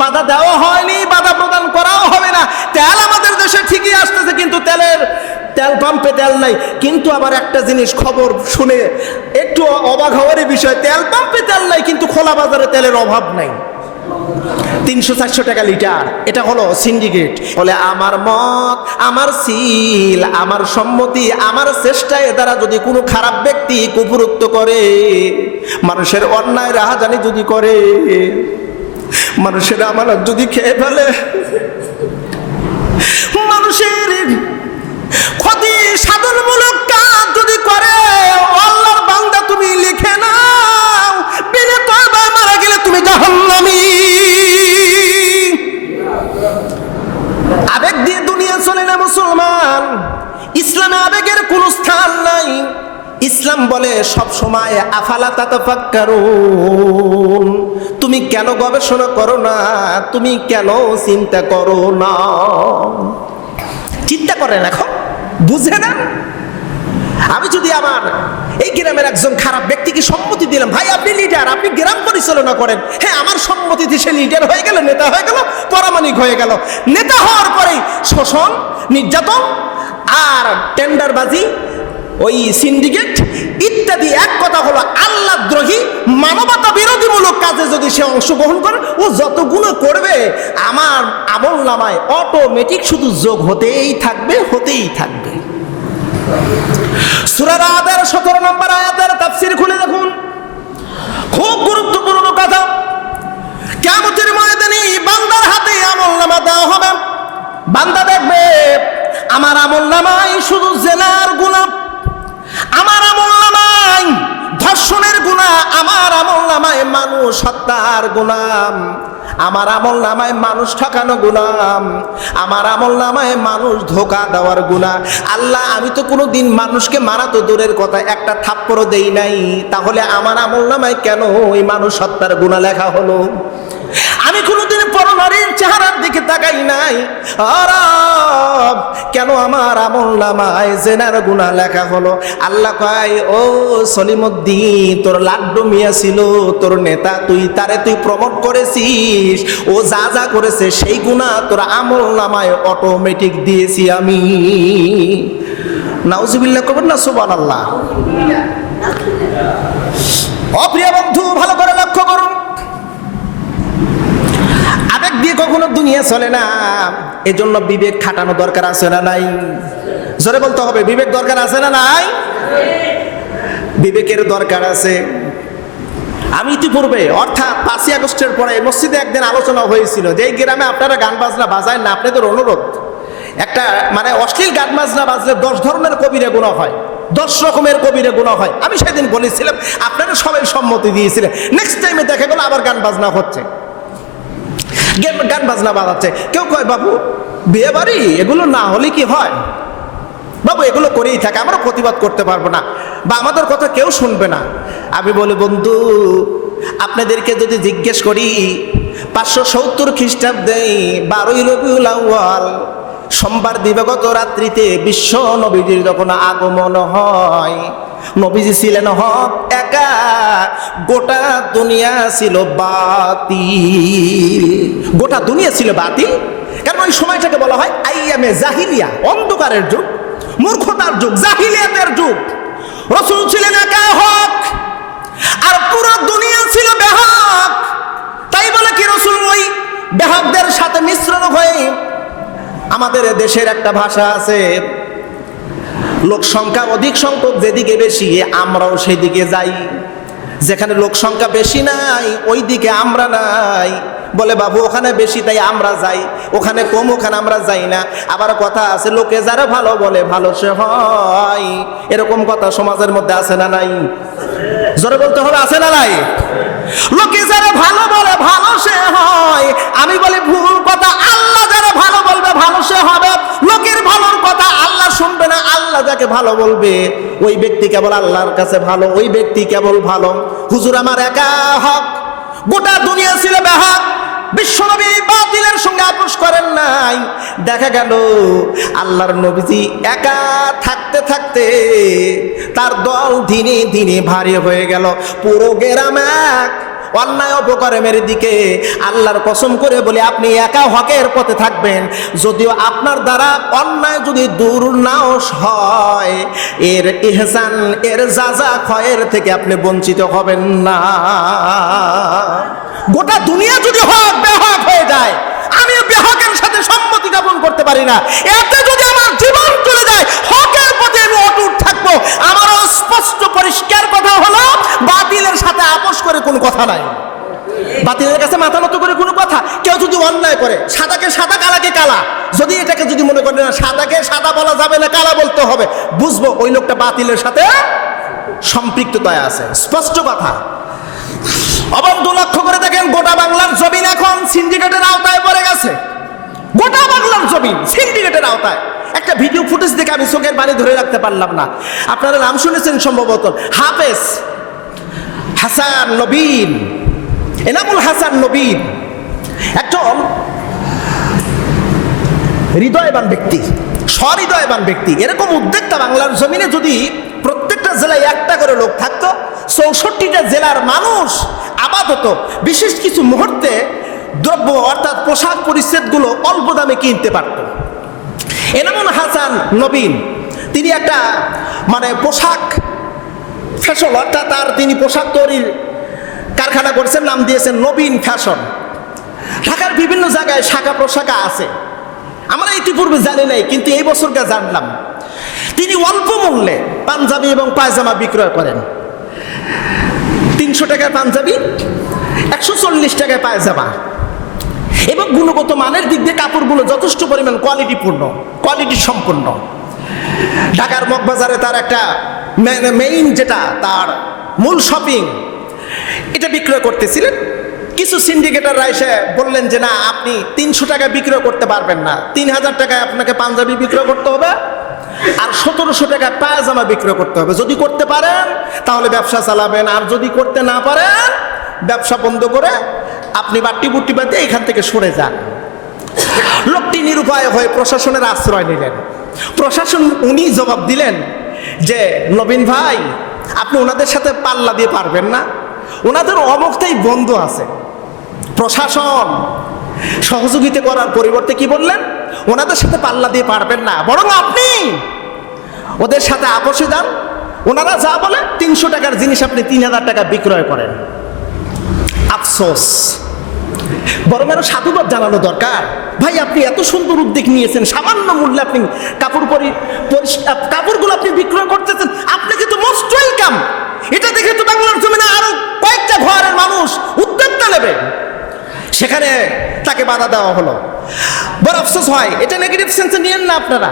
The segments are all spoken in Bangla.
বাধা দেওয়া হয়নি, বাধা প্রদান করাও হবে না। তেল আমাদের দেশে ঠিকই আসতেছে, কিন্তু তেল পাম্পে তেল নাই। কিন্তু আবার একটা জিনিস খবর শুনে একটু অবাক হওয়ারই বিষয়, তেল পাম্পে তেল নাই কিন্তু খোলা বাজারে তেলের অভাব নাই। 300-400 টাকা লিটার। এটা হলো সিন্ডিকেট। বলে আমার মত, আমার সিল, আমার সম্মতি, আমার চেষ্টায় দ্বারা যদি কোনো খারাপ ব্যক্তি কুপুরুত্ব করে, মানুষের অন্যায় রাহাজানি যদি করে, মানুষের আমানত যদি খেয়ে ফেলে, মানুষের ক্ষতি সাধনমূলক কাজ যদি করে, আল্লাহর বান্দা তুমি লিখে নাও, বিনা তওবায় মারা গেলে তুমি জাহান্নামী। আবেগ দিয়ে দুনিয়া চলে না মুসলমান। ইসলামে আবেগের কোনো স্থান নাই। ইসলাম বলে সব সময় আফালা তাতাফাক্কারুন, তুমি কেন গবেষণা করো না, তুমি কেন চিন্তা করো না? চিন্তা করেন, এখন বুঝে না। আমি যদি আমার এই গ্রামের একজন খারাপ ব্যক্তিকে সম্মতি দিলাম, ভাই আপনি লিডার, আপনি গ্রাম পরিচালনা করেন, হ্যাঁ আমার সম্মতিতে সে লিডার হয়ে গেল, নেতা হয়ে গেল, পরামানিক হয়ে গেল। নেতা হওয়ার পরেই শোষণ, নির্যাতন আর টেন্ডারবাজি, ওই সিন্ডিকেট ইত্যাদি। এক কথা হলো আল্লাহদ্রোহী, মানবতা বিরোধীমূলক কাজে যদি সে অংশগ্রহণ করে, ও যত গুণ করবে আমার আমল নামায় অটোমেটিক শুধু যোগ হতেই থাকবে, হতেই থাকবে। সূরা রাদের 17 নম্বর আয়াতের তাফসীর খুলে দেখুন, খুব গুরুত্বপূর্ণ কথা। কিয়ামতের ময়দানে বান্দার হাতে আমলনামা দেওয়া হবে। বান্দা দেখবে আমার আমলনামায় শুধু জেনার গুনাহ, আমার আমলনামায় ধর্ষণের গুনাহ, আমার আমলনামায় মানুষ হত্যার গুনাহ, আমার আমলনামায় মানুষ ঠকানো গুনাহ, আমার আমলনামায় মানুষ ধোঁকা দেওয়ার গুনাহ। আল্লাহ, আমি তো কোনোদিন মানুষকে মারা তো দূরের কথা, একটা থাপ্পড়ও দেই নাই, তাহলে আমার আমলনামায় কেন ওই মানুষ হত্যার গুনাহ লেখা হলো? আমি কোনোদিন পরনারীর চেহারার দিকে তাকাই নাই, রব কেন আমার আমলনামায় জেনার গুনাহ লেখা হলো? আল্লাহ কয়, ও সলিমউদ্দিন, তোর লাড্ডু মিয়া ছিল তোর নেতা, তুই প্রমোট করেছিস, ও যা যা করেছে সেই গুনাহ তোর আমলনামায় অটোমেটিক দিয়েছি আমি। নাউজুবিল্লাহ কবেন না সুবহানাল্লাহ। অপ্রিয় বন্ধু, ভালো করে লক্ষ্য করুন, আবেগ দিয়ে কখনো দুনিয়া চলে না। এজন্য বিবেক খাটানো দরকার আছে না নাই? জোরে বলতে হবে, বিবেক দরকার আছে না নাই? বিবেকের দরকার আছে। আমি ইতিপূর্বে অর্থাৎ 5ই আগস্টের পরে মসজিদে একদিন আলোচনা হয়েছিল যে এই গ্রামে আপনারা গান বাজনা বাজায় না, আপনাদের অনুরোধ, একটা মানে অশ্লীল গান বাজনা বাজলে 10 ধরনের কবিরা গুনাহ হয়, 10 রকমের কবিরা গুনাহ হয়। আমি সেদিন বলেছিলাম, আপনারা সবাই সম্মতি দিয়েছিলেন। নেক্সট টাইমে দেখা গেল আবার গান বাজনা হচ্ছে, গান বাজনা বাজাচ্ছে। কেউ কয়, বাবু বিয়ে বাড়ি এগুলো না হলে কি হয়? বাবু এগুলো করেই থাকে, আমরা প্রতিবাদ করতে পারবো না, বা আমাদের কথা কেউ শুনবে না। আমি বলি, বন্ধু আপনাদেরকে যদি জিজ্ঞেস করি, 570 খ্রিস্টাব্দে 12ই রবিউল আউয়াল সোমবার দিবাগত রাত্রিতে বিশ্ব নবীজির যখন আগমন হয়, নবীজি ছিলেন হক একা, গোটা দুনিয়া ছিল বাতিল। গোটা দুনিয়া ছিল বাতিল, কারণ ওই সময়টাকে বলা হয় আইয়ামে জাহিলিয়া, অন্ধকারের যুগ, মূর্খতার যুগ, জাহিলিয়াতের যুগ। রাসূল ছিলেন একা হক, আর পুরো দুনিয়া ছিল বেহক। তাই বলে কি রাসূল ওই বেহকদের সাথে মিশ্রণ হয়ে, আমাদের দেশের একটা ভাষা আছে, লোক সংখ্যা অধিক সংখ্যক যেদিকে বেশি আমরাও সেদিকে যাই, যেখানে লোক সংখ্যা বেশি নাই ওই দিকে আমরা নাই। বলে বাবু ওখানে বেশি তাই আমরা যাই, ওখানে কম ওখানে আমরা যাই না। আবার কথা আছে, লোকে যারা ভালো বলে ভালো সে হয়, এরকম কথা সমাজের মধ্যে আছে না নাই? জোরে বলতে হবে, আছে না নাই? লোকে যারা ভালো বলে ভালো সে হয়, আমি বলি ভুল কথা। আল্লাহ যারা ভালো বলবে ভালো সে হবে। লোকের ভালোর কথা আল্লাহ শুনবে না, আল্লাহ যাকে ভালো বলবে ওই ব্যক্তি কেবল আল্লাহর কাছে ভালো, ওই ব্যক্তি কেবল ভালো। হুজুর আমার একা হক, গোটা দুনিয়া ছিল বেহক। বিশ্বনবী বাতিলের সঙ্গে আপোষ করেন নাই। দেখা গেল আল্লাহর নবীজি একা থাকতে থাকতে তার দল দিনে দিনে ভারী হয়ে গেল। পুরো গ্রামে অন্যায় অপকর্মের দিকে, আল্লাহর কসম করে বলে আপনি একা হকের পথে থাকবেন। যদিও আপনার দ্বারা অন্যায় যদি দূর নাও হয়, এর ইহসান, এর যাজা ক্ষয়ের থেকে আপনি বঞ্চিত হবেন না। গোটা দুনিয়া যদি হক বেহক হয়ে যায়, আমি বেহকের সাথে সম্মতি জ্ঞাপন করতে পারি না। এতে যদি আমার জীবন চলে যায়, হকের পথে আমি অটুট থাকবো। আমারও স্পষ্ট পরিষ্কার কথা হলো, বাতিলের সাথে আপোষ করে কোনো কথা নাই, বাতিলের কাছে মাথা নত করে কোনো কথা। কেউ যদি অন্যায় করে, সাদাকে সাদা কালাকে কালা, যদি এটাকে যদি মনে করেন না সাদাকে সাদা বলা যাবে না, কালা বলতে হবে, বুঝবো ওই লোকটা বাতিলের সাথে সম্পৃক্ততায় আছে। স্পষ্ট কথা। অবন্ধ লক্ষ্য করে দেখেন, গোটা বাংলার জমিন এখন সিন্ডিকেটের আওতায় পড়ে গেছে। গোটা বাংলার জমিন সিন্ডিকেটের আওতায়। একটা ভিডিও ফুটেজ দেখে আমি চোখের পানি ধরে রাখতে পারলাম না। আপনারা নাম শুনেছেন সম্ভবত, হাফেজ হাসান নবীন, এনামুল হাসান নবীন, একজন হৃদয়বান ব্যক্তি, সহৃদয়বান ব্যক্তি। এরকম উদ্যোক্তা বাংলার জমিনে যদি প্রত্যেকটা জেলায় একটা করে লোক থাকতো, 64টা জেলার মানুষ আপাতত বিশেষ কিছু মুহূর্তে দ্রব্য অর্থাৎ পোশাক পরিচ্ছেদগুলো অল্প দামে কিনতে পারত। এনামুল হাসান নবীন তিনি একটা পোশাক ফ্যাশন, অর্থাৎ তিনি পোশাক তৈরির কারখানা করেছেন, নাম দিয়েছেন নবীন ফ্যাশন। ঢাকার বিভিন্ন জায়গায় শাখা প্রশাখা আছে, আমরা ইতিপূর্বে জানি নাই, কিন্তু এই বছরটা জানলাম। তিনি অল্প মূল্যে পাঞ্জাবি এবং পায়জামা বিক্রয় করেন। 300 টাকায় পাঞ্জাবি, 140 টাকায় পায়জামা, এবং গুণগত মানের দিক দিয়ে কাপড়গুলো যথেষ্ট পরিমাণ কোয়ালিটি সম্পন্ন। ঢাকার মগবাজারে তার একটা মেইন, যেটা তার মূল শপিং, এটা বিক্রয় করতেছিলেন। কিছু সিন্ডিকেটাররা এসে বললেন যে না, আপনি 300 টাকায় বিক্রয় করতে পারবেন না, 3000 টাকায় আপনাকে পাঞ্জাবি বিক্রয় করতে হবে, আর 1700 টাকায় পায়জামা বিক্রয় করতে হবে। যদি করতে পারেন তাহলে ব্যবসা চালাবেন, আর যদি করতে না পারেন ব্যবসা বন্ধ করে আপনি বাট্টি বুট্টি বাদে এখান থেকে সরে যান। লোকটি নিরুপায় হয়ে প্রশাসনের আশ্রয় নিলেন। প্রশাসন উনি জবাব দিলেন যে নবীন ভাই, আপনি ওনাদের সাথে পাল্লা দিয়ে পারবেন না, ওনাদের অবস্থায় বন্ধ আছে। প্রশাসন সহযোগিতা করার পরিবর্তে কি বললেন, ওনাদের সাথে পাল্লা দিয়ে পারবেন না, বরং আপনি ওদের সাথে আপোষে যান। ওনারা যা বলে 300 টাকার জিনিস আপনি 3000 টাকা বিক্রয় করেন। আফসোস, বরং আরো সাধুবাদ জানানো দরকার। ভাই, আপনি এত সুন্দর উদ্যোগ নিয়েছেন, সামান্য মূল্যে আপনি কাপড়গুলো আপনি বিক্রয় করতেছেন, আপনাকে তো মোস্ট ওয়েলকাম। এটা দেখে তো বাংলার জমিনে আরো কয়েকটা ঘরের মানুষ উদ্যোক্তা নেবে, সেখানে তাকে বাধা দেওয়া হলো। বড় আফসোস হয়, এটা নেগেটিভ সেন্সে নিয়েন না আপনারা।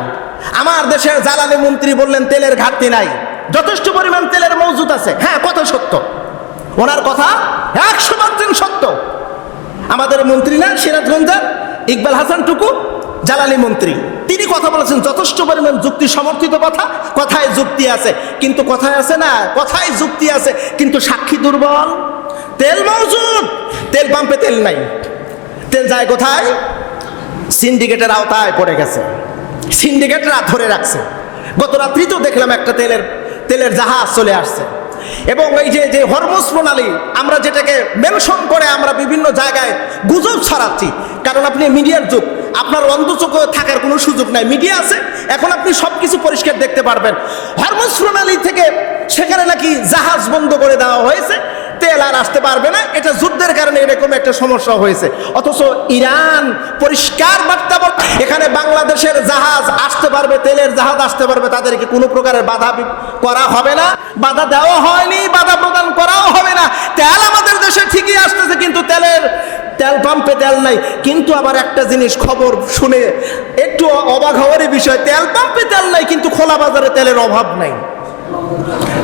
আমার দেশের জ্বালানি মন্ত্রী বললেন তেলের ঘাটতি নাই, যথেষ্ট পরিমাণ তেলের মজুদ আছে। হ্যাঁ, কথা সত্য, ওনার কথা 100% সত্য। আমাদের মন্ত্রী না সিরাজগঞ্জের ইকবাল হাসান টুকু, জ্বালানি মন্ত্রী, তিনি কথা বলেছেন যথেষ্ট পরিমাণ যুক্তি সমর্থিত কথা। কথায় যুক্তি আছে, কিন্তু কথায় আছে না, কথায় যুক্তি আছে কিন্তু সাক্ষী দুর্বল। তেল মজুদ, তেল পাম্পে তেল নাই, তেল যায় কোথায়? সিন্ডিকেটের আওতায় পড়ে গেছে, সিন্ডিকেটরা ধরে রাখছে। গত রাত্রি তো দেখলাম একটা তেলের জাহাজ চলে আসছে, এবং এই যে হরমুজ প্রণালী, আমরা যেটাকে মেনশন করে আমরা বিভিন্ন জায়গায় গুজব ছড়াচ্ছি, কারণ আপনি মিডিয়ার যুগ, আপনার অন্ধচোখে থাকার কোনো সুযোগ নাই। মিডিয়া আছে, এখন আপনি সব কিছু পরিষ্কার দেখতে পারবেন। হরমুজ প্রণালী থেকে সেখানে নাকি জাহাজ বন্ধ করে দেওয়া হয়েছে, তেল আর আসতে পারবে না, এটা যুদ্ধের কারণে এরকম একটা সমস্যা হয়েছে। অথচ ইরান পরিষ্কার বার্তা বলে এখানে বাংলাদেশের জাহাজ আসতে পারবে, তেলের জাহাজ আসতে পারবে, তাদেরকে কোনো প্রকারের বাধা করা হবে না, বাধা দেওয়া হয়নি, বাধা প্রদান করাও হবে না। তেল আমাদের দেশে ঠিকই আসতেছে, কিন্তু তেল পাম্পে তেল নাই। কিন্তু আবার একটা জিনিস খবর শুনে একটু অবাক হওয়ারই বিষয়, তেল পাম্পে তেল নাই কিন্তু খোলা বাজারে তেলের অভাব নাই।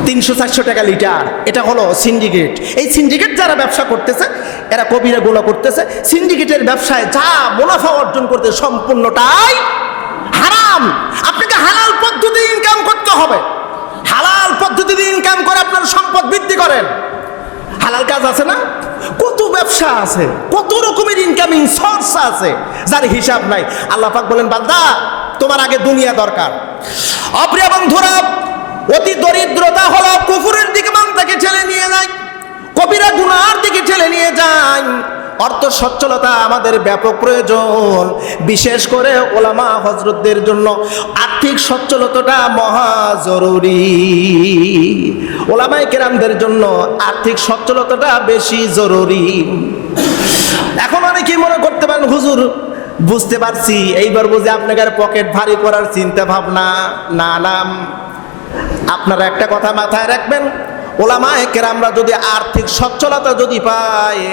300-400 টাকা লিটার, এটা হলো সিন্ডিকেট। এই সিন্ডিকেট যারা ব্যবসা করতেছে, এরা কবিরা গুনাহ করতেছে। সিন্ডিকেটের ব্যবসায় যা মুনাফা অর্জন করতে সম্পূর্ণটাই হারাম। আপনাকে হালাল পদ্ধতি ইনকাম করতে হবে, হালাল পদ্ধতিতে ইনকাম করে আপনার সম্পদ বৃদ্ধি করেন। হালাল কাজ আছে না, কত ব্যবসা আছে, কত রকমের ইনকামিং সোর্স আছে যার হিসাব নাই। আল্লাহ পাক বলেন, বান্দা তোমার আগে দুনিয়া দরকার। অপ্রিয় বন্ধুরা, অতি দরিদ্রতা হলো কুফরের দিকে বান্দাকে ঠেলে নিয়ে যায়। কবিরা গুনার দিকে ঠেলে নিয়ে যায়। অর্থ সচ্ছলতা আমাদের ব্যাপক প্রয়োজন, বিশেষ করে ওলামা হযরতদের জন্য আর্থিক সচ্ছলতাটা মহা জরুরি। ওলামায়ে কেরামদের জন্য আর্থিক সচ্ছলতাটা বেশি জরুরি। এখন অনেকেই মনে করতে পারেন, হুজুর বুঝতে পারছি, এইবার বুঝে আপনাকে পকেট ভারী করার চিন্তা ভাবনা। না না, আপনারা একটা কথা মাথায় রাখবেন, ওলামায়ে কেরামরা যদি আর্থিক সচ্ছলতা যদি পায়,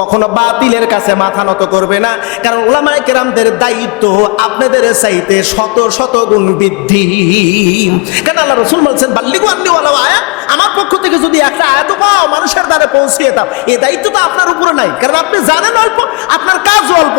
কখনো বাতিলের কাছে মাথা নত করবে না। কারণ উলামায়ে কেরামদের দায়িত্ব আপনাদের চাইতে শত শত গুণ বৃদ্ধি। কেন আল্লাহ রাসূল বলছেন, বাল্লিগু আন্নী ওয়ালাউ আয়া, আমার পক্ষ থেকে যদি একটা আয়াত পাও মানুষের দ্বারে পৌঁছিয়ে দাও। এই দায়িত্ব তো আপনার উপরে নাই, কারণ আপনি জানেন অল্প, আপনার কাজ অল্প।